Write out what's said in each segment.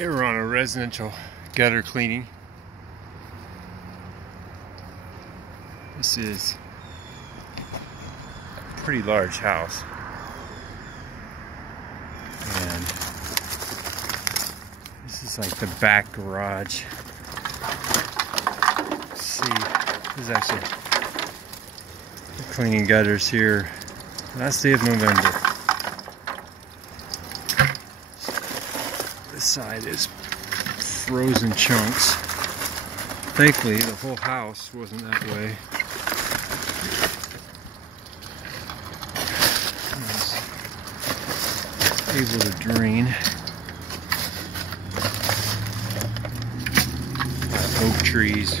Here we're on a residential gutter cleaning. This is a pretty large house. And this is like the back garage. Let's see, this is actually cleaning gutters here. Last day of November. This side is frozen chunks. Thankfully, the whole house wasn't that way. I was able to drain. Oak trees.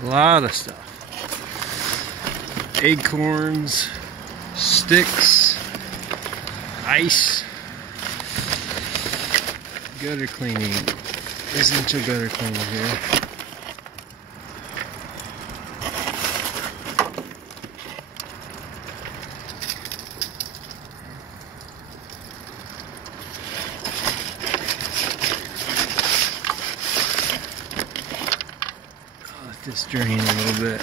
A lot of stuff. Acorns, sticks, ice, gutter cleaning. Residential gutter cleaning here. This drain a little bit.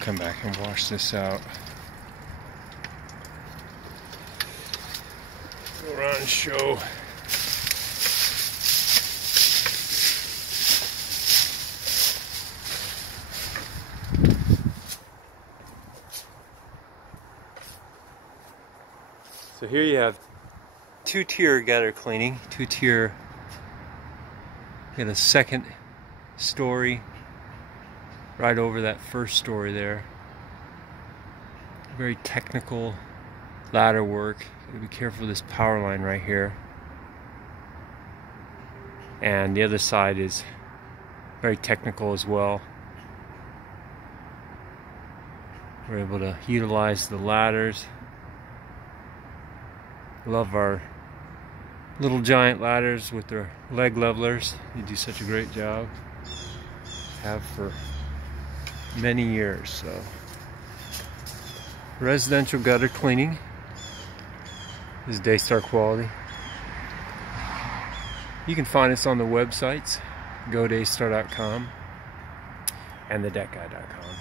Come back and wash this out. Run show. So here you have two-tier gutter cleaning, two-tier. Got a second story right over that first story there. Very technical ladder work. Gotta be careful of this power line right here. And the other side is very technical as well. We're able to utilize the ladders. Love our little giant ladders with their leg levelers. They do such a great job. Have for many years. So residential gutter cleaning. This is Daystar Quality. You can find us on the websites, godaystar.com and thedeckguy.com.